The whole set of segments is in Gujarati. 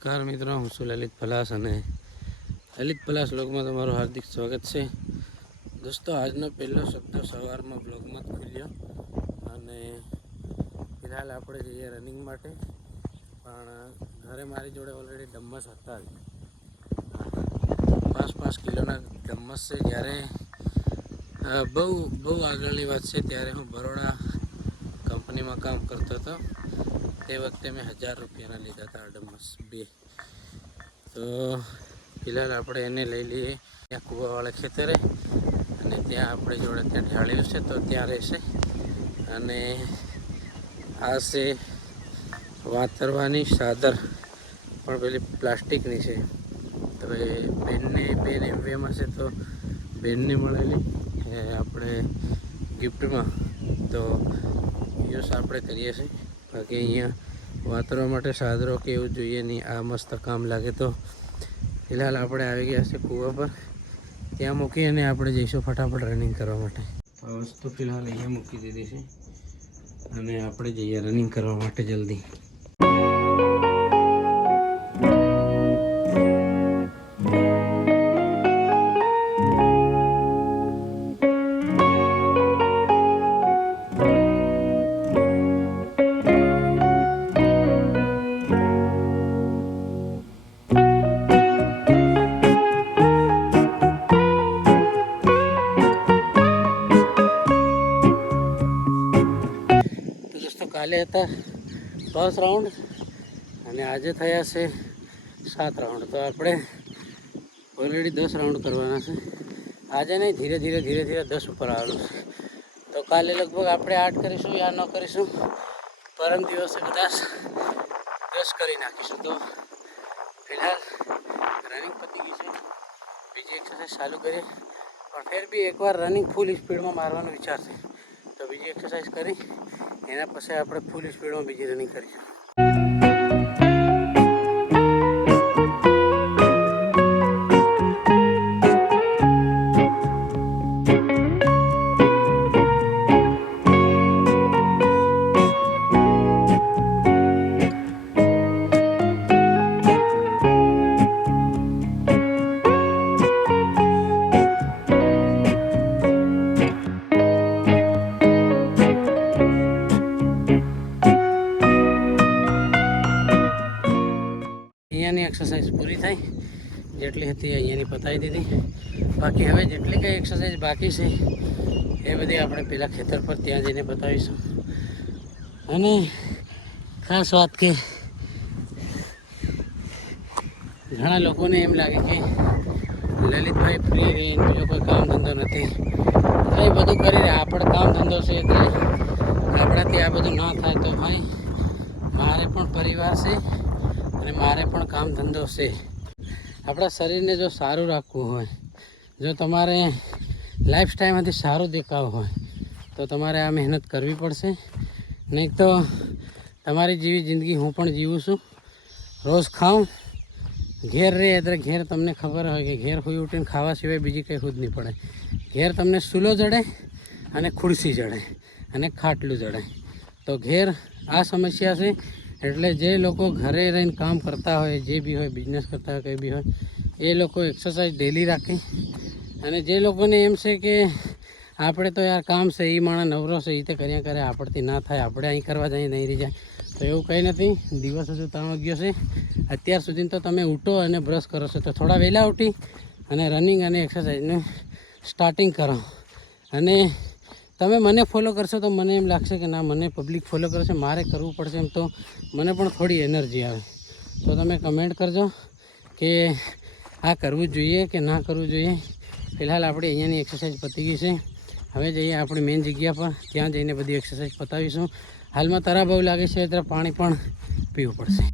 નમસ્કાર મિત્રો, હું છું લલિત પલાસ અને લલિત પલાસ બ્લોગમાં તમારું હાર્દિક સ્વાગત છે. દોસ્તો, આજનો પહેલો શબ્દ સવારમાં બ્લોગમાં જ ખુલ્યો અને ફિલહાલ આપણે જઈએ રનિંગ માટે. પણ ઘરે મારી જોડે ઓલરેડી ડમ્મસ હતા જ, 5 કિલોના ડમ્મસ છે. જ્યારે બહુ આગળની વાત છે, ત્યારે હું બરોડા કંપનીમાં કામ કરતો હતો. તે વખતે મેં 1000 રૂપિયાના લીધા હતા ડમ્મસ 2. તો ફિલહાલ આપણે એને લઈ લઈએ ત્યાં કૂવાવાળા ખેતરે, અને ત્યાં આપણી જોડે ત્યાં ઢાળ્યું છે, તો ત્યાં રહેશે. અને આ છે વાતરવાની ચાદર, પણ પેલી પ્લાસ્ટિકની છે. તો એ બેન એમવીએમાં છે, તો બેનને મળેલી આપણે ગિફ્ટમાં. તો યુઝ આપણે કરીએ છીએ. બાકી અહીંયા વાતરવા માટે ચાદરો કે એવું જોઈએ નહીં. આ મસ્ત કામ લાગે. તો ફિલહાલ આપણે આવી ગયા છે કૂવા પર. ત્યાં મૂકી અને આપણે જઈશું ફટાફટ રનિંગ કરવા માટે. આ વસ્તુ ફિલહાલ અહીંયા મૂકી દીધી છે અને આપણે જઈએ રનિંગ કરવા માટે જલ્દી. કાલે હતા 10 રાઉન્ડ અને આજે થયા છે 7 રાઉન્ડ. તો આપણે ઓલરેડી 10 રાઉન્ડ કરવાના છે. આજે નહીં, ધીરે ધીરે 10 ઉપર આવેલું છે. તો કાલે લગભગ આપણે 8 કરીશું યા 9 કરીશું. પરમ દિવસે કદાચ 10 કરી નાખીશું. તો ફિલહાલ રનિંગ પતી ગઈ છે. બીજી એક્સરસાઇઝ ચાલુ કરીએ, પણ ફેર બી એકવાર રનિંગ ફૂલ સ્પીડમાં મારવાનો વિચાર છે. તો બીજી એક્સરસાઇઝ કરી એના પછી આપણે ફૂલ સ્પીડમાં બીજી રનિંગ કરીશું. અહીંયાની એક્સરસાઇઝ પૂરી થઈ. જેટલી હતી અહીંયાની પતાવી દીધી. બાકી હવે જેટલી કંઈ એક્સરસાઇઝ બાકી છે એ બધી આપણે પેલા ખેતર પર ત્યાં જઈને બતાવીશું. અને ખાસ વાત કે ઘણા લોકોને એમ લાગે કે લલિતભાઈ ફ્રી રહીને બીજો કોઈ કામ ધંધો નથી. એ બધું કરી રહ્યા, આપણે કામ ધંધો છે એટલે આપણાથી આ બધું ના થાય. તો ભાઈ, મારે પણ પરિવાર છે અને મારે પણ કામ ધંધો છે. આપણા શરીરને જો સારું રાખવું હોય, જો તમારે લાઈફ સ્ટાઈલમાંથી સારું દેખાવ હોય, તો તમારે આ મહેનત કરવી પડશે. નહીં તો તમારી જેવી જિંદગી હું પણ જીવું છું. રોજ ખાઉં, ઘેર રહે એટલે ઘેર તમને ખબર હોય કે ઘેર હોઈ ઉઠીને ખાવા સિવાય બીજી કંઈ ખુદ નહીં પડે. ઘેર તમને સૂલો જડે અને ખુરશી જડે અને ખાટલું જડે. તો ઘેર આ સમસ્યા છે. એટલે જે લોકો ઘરે રહીને કામ કરતા હોય, જે બી હોય, બિઝનેસ કરતા હોય, કંઈ બી હોય, એ લોકો એક્સરસાઇઝ ડેલી રાખે. અને જે લોકોને એમ છે કે આપણે તો યાર કામ છે, એ માણસ નવરો છે, એ તો કર્યા કરે, આપણથી ના થાય, આપણે અહીં કરવા જઈએ નહીં રહી જાય. તો એવું કંઈ નથી. દિવસ હજુ 3 વાગ્યો છે. અત્યાર સુધી તો તમે ઉઠો અને બ્રશ કરો છો, તો થોડા વહેલા ઉઠી અને રનિંગ અને એક્સરસાઇઝનું સ્ટાર્ટિંગ કરો. અને તમે મને ફોલો કરશો તો મને એમ લાગશે કે ના, મને પબ્લિક ફોલો કરશે, મારે કરવું પડશે. એમ તો મને પણ થોડી એનર્જી આવે. તો તમે કમેન્ટ કરજો કે આ કરવું જોઈએ કે ના કરવું જોઈએ. ફિલહાલ આપણે અહીંયાની એક્સરસાઇઝ પતી ગઈ છે. હવે જઈએ આપણી મેઇન જગ્યા પર. ત્યાં જઈને બધી એક્સરસાઇઝ પતાવીશું. હાલમાં તરા બહુ લાગે છે એટલે પાણી પણ પીવું પડશે.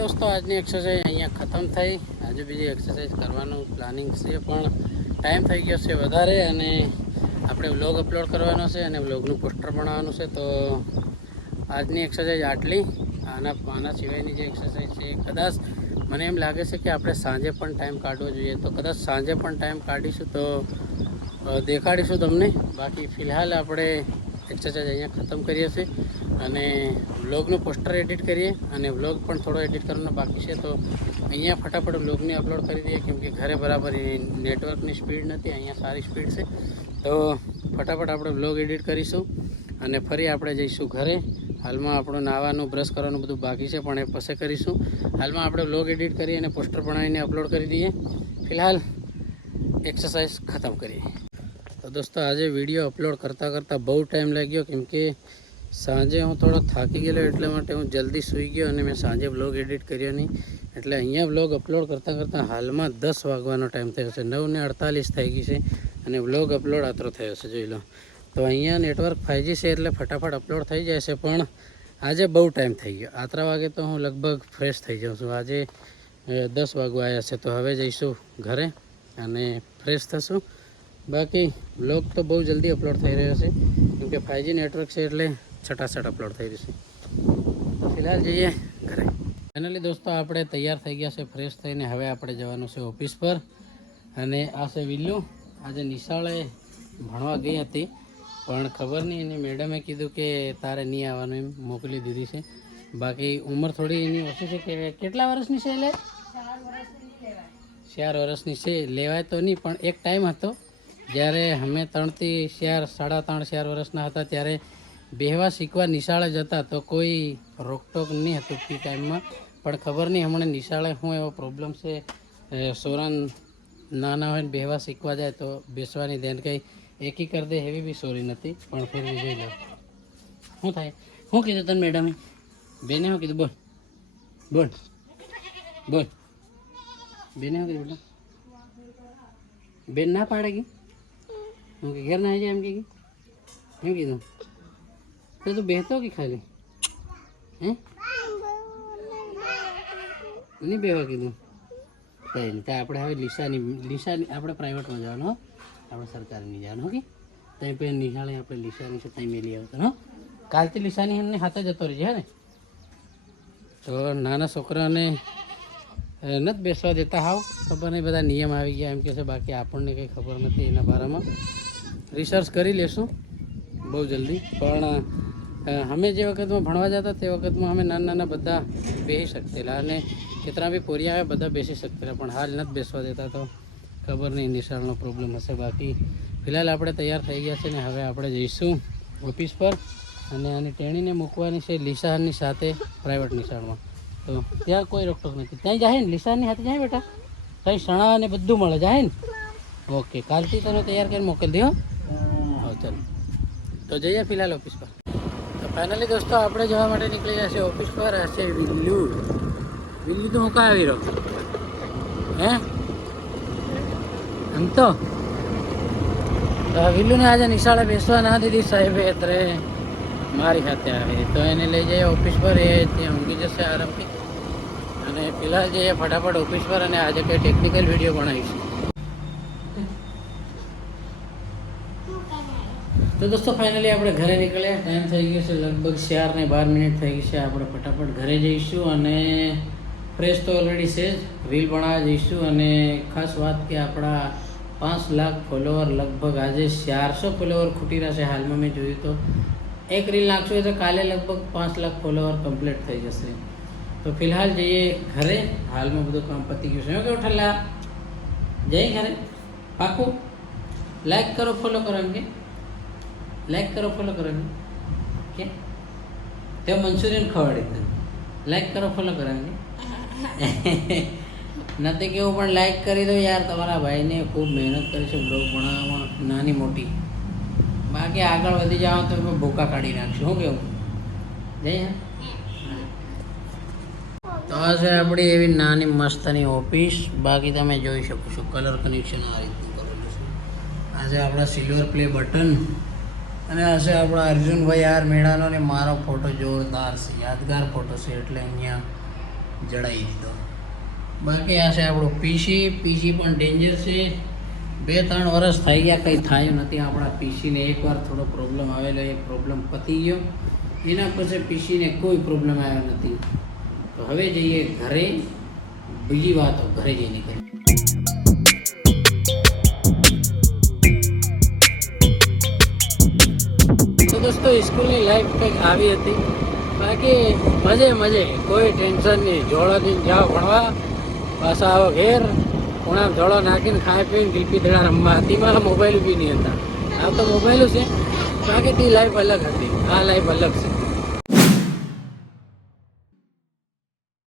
દોસ્તો આજની એક્સરસાઇઝ અહીંયા ખતમ થઈ. આજે બીજી એક્સરસાઇઝ કરવાનું પ્લાનિંગ છે, પણ ટાઈમ થઈ ગયો છે વધારે અને આપણે વ્લોગ અપલોડ કરવાનો છે અને વ્લોગનું પોસ્ટર બનાવવાનું છે. તો આજની એક્સરસાઇઝ આટલી. આના સિવાયની જે એક્સરસાઇઝ છે કદાચ મને એમ લાગે છે કે આપણે સાંજે પણ ટાઈમ કાઢવો જોઈએ. તો કદાચ સાંજે પણ ટાઈમ કાઢીશું તો દેખાડીશું તમને. બાકી ફિલહાલ આપણે એક્સરસાઇઝ અહીંયા ખતમ કરીએ છીએ અને વ્લોગનું પોસ્ટર એડિટ કરીએ અને વ્લોગ પણ થોડો એડિટ કરવાનો બાકી છે. તો અહીંયા ફટાફટ વ્લોગને અપલોડ કરી દઈએ, કેમ કે ઘરે બરાબર નેટવર્કની સ્પીડ નથી, અહીંયા સારી સ્પીડ છે. તો ફટાફટ આપણે વ્લોગ એડિટ કરીશું અને ફરી આપણે જઈશું ઘરે. હાલમાં આપણું નાવાનું બ્રશ કરવાનું બધું બાકી છે, પણ એ પછી કરીશું. હાલમાં આપણે વ્લોગ એડિટ કરી અને પોસ્ટર બનાવીને અપલોડ કરી દઈએ. ફિલહાલ એક્સરસાઇઝ ખતમ કરીએ. તો દોસ્તો આજે વિડીયો અપલોડ કરતાં બહુ ટાઈમ લાગ્યો, કેમ કે સાંજે હું થોડો થાકી ગયેલો, એટલા માટે હું જલ્દી સૂઈ ગયો અને મેં સાંજે વ્લોગ એડિટ કર્યો નહીં. એટલે અહીંયા વ્લોગ અપલોડ કરતાં હાલમાં 10 વાગવાનો ટાઈમ થયો છે. 9:48 થઈ ગઈ છે અને વ્લોગ અપલોડ આતરો થયો છે, જોઈ લો. તો અહીંયા નેટવર્ક 5G છે એટલે ફટાફટ અપલોડ થઈ જાય છે, પણ આજે બહુ ટાઈમ થઈ ગયો. આતરા વાગે તો હું લગભગ ફ્રેશ થઈ જાઉં છું. આજે 10 વાગવા આવ્યા છે, તો હવે જઈશું ઘરે અને ફ્રેશ થશું. બાકી વ્લોગ તો બહુ જલ્દી અપલોડ થઈ રહ્યો છે, કેમકે 5G નેટવર્ક છે એટલે છટાછટ અપલોડ થઈ રહ્યું છે. ફિલહાલ જઈએ ઘરે. ફાઇનલી દોસ્તો આપણે તૈયાર થઈ ગયા છે ફ્રેશ થઈને. હવે આપણે જવાનું છે ઓફિસ પર અને આ છે વિલ્લુ. આજે નિશાળે ભણવા ગઈ હતી, પણ ખબર નહીં, એની મેડમે કીધું કે તારે નહીં આવવાનું, એમ મોકલી દીધી છે. બાકી ઉંમર થોડી એની ઓછી છે. કે કેટલા વર્ષની છે? એટલે 4 વર્ષની છે. લેવાય તો નહીં, પણ એક ટાઈમ હતો જ્યારે અમે 3 થી 4, 3.5, 4 વર્ષના હતા, ત્યારે બેહવા શીખવા નિશાળે જતા તો કોઈ રોકટોક નહીં હતું તે ટાઈમમાં. પણ ખબર નહીં હમણાં નિશાળે શું એવો પ્રોબ્લેમ છે, સોરાન નાના હોય ને બેહવા શીખવા જાય તો બેસવાની ધ્યાન કંઈ એકી કરી દે, એવી બી સોરી નથી. પણ ફેર બી જોઈ લો શું થાય. શું કીધું તને મેડમે? બેને શું કીધું? બોલ બોલ બોલ. બેને શું કીધું? બેટા બેન ના પાડે કે હું કે ઘેર ના આવી જાય એમ કે એમ કીધું? તો તું બેહતો કે ખાલી હે નહીં બેહવા કીધું? કંઈ નહીં. ત્યાં આપણે હવે લીસાની આપણે પ્રાઇવેટમાં જવાનું, હો, આપણે સરકારી નહીં જવાનું. ઓકે, ત્યાં પછી નિશાળે આપણે લીસાની છે ત્યાં મેલી આવતો. હો, કાલથી લીસાની એમને હાથે જતો રહેજે. હે ને? તો નાના છોકરાને નથી બેસવા દેતા. હાવ ખબર નહીં, બધા નિયમ આવી ગયા એમ કે છે. બાકી આપણને કંઈ ખબર નથી એના બારામાં. રિસર્ચ કરી લેશું બહુ જલ્દી. પણ અમે જે વખતમાં ભણવા જતા તે વખતમાં અમે નાના બધા બેસી શકતેલા અને કેટલા બી પોરિયા આવે બધા બેસી શકતેલા, પણ હાલ નથી બેસવા દેતા. તો ખબર નહીં નિશાળનો પ્રોબ્લેમ હશે. બાકી ફિલહાલ આપણે તૈયાર થઈ ગયા છે ને હવે આપણે જઈશું ઓફિસ પર અને આની ટેણીને મૂકવાની છે લીસાની સાથે પ્રાઇવેટ નિશાળમાં. તો ત્યાં કોઈ રોકટોક નથી. ત્યાં જાય ને લીસાની સાથે જાય બેટા, ત્યાં સણા અને બધું મળે. જાય ને? ઓકે, કાલથી તને તૈયાર કરીને મોકલી દો. હા ચાલો, તો જઈએ ફિલહાલ ઓફિસ પર. તો ફાઇનલી દોસ્તો આપણે જવા માટે નીકળી ગયા છે ઓફિસ પર. હશે વિલ્લુ. વિલ્લુ તો હું કાં આવી રહ્યો હે એમ તો વિલ્લુને આજે નિશાળે બેસવા ના દીધી સાહેબે, એટલે મારી સાથે આવે. તો એને લઈ જઈએ ઓફિસ પર. એ ત્યાં ઊંઘી જશે આરામથી. અને ફિલહાલ જઈએ ફટાફટ ઓફિસ પર અને આજે કંઈ ટેકનિકલ વિડીયો બનાવીશું. તો દોસ્તો ફાઇનલી આપણે ઘરે નીકળ્યા. ટાઈમ થઈ ગયો છે લગભગ 4:12 થઈ ગઈ છે. આપણે ફટાફટ ઘરે જઈશું અને ફ્રેશ તો ઓલરેડી છે જ. રીલ બનાવવા જઈશું. અને ખાસ વાત કે આપણા 5 લાખ ફોલોવર, લગભગ આજે 400 ફોલોવર ખૂટી રહ્યા છે હાલમાં. મેં જોયું તો એક રીલ નાખશું તો કાલે લગભગ 5 લાખ ફોલોવર કમ્પ્લીટ થઈ જશે. તો ફિલહાલ જઈએ ઘરે. હાલમાં બધું કામ પતી ગયું છે. શું કેવું ઠલ્લા? જઈએ ઘરે પાકું? લાઈક કરો, ફોલો કરો એમ કે? લાઈક કરો, ફોલો કરો એમ કે? તે મંચુરિયન ખવડાવી તને. લાઈક કરો, ફોલો કરો એમ કે? નથી કેવું, પણ લાઈક કરી દો યાર. તમારા ભાઈને ખૂબ મહેનત કરી છે બ્લોગ બનાવવામાં, નાની મોટી. બાકી આગળ વધી જાઓ તો ભૂકા કાઢી નાખશું. શું કેવું? જઈએ. તો આ છે આપણી એવી નાની મસ્તની ઓફિસ. બાકી તમે જોઈ શકો છો કલર કનેક્શન આ રીતનું કરેલું છે. આ છે આપણા સિલ્વર પ્લે બટન અને આ છે આપણા અર્જુનભાઈ યાર મેળાનો ને મારો ફોટો જોરદાર છે, યાદગાર ફોટો છે. એટલે અહીંયા જડાવી દીધો. બાકી આ છે આપણું પીસી પણ ડેન્જર છે. 2-3 વર્ષ થઈ ગયા, કંઈ થયું નથી આપણા પીસીને. એકવાર થોડો પ્રોબ્લેમ આવેલો, એ પ્રોબ્લેમ પતી ગયો. એના પછી પીસીને કોઈ પ્રોબ્લેમ આવ્યો નથી. તો હવે જઈએ ઘરે, બીજી વાતો ઘરે જઈને કરીએ. તો દોસ્તો સ્કૂલની લાઈફ કંઈક આવી હતી. બાકી મજે કોઈ ટેન્શન નહીં. જોડોથી જાઓ ભણવા, પાછા આવો ઘેર, ખૂણામાં જોડો નાખીને ખાઈ પીને ટીપી દડા રમવા. તેમાં મોબાઈલ બી નહીં હતા. આ તો મોબાઈલ છે. બાકી તે લાઈફ અલગ હતી, આ લાઈફ અલગ છે.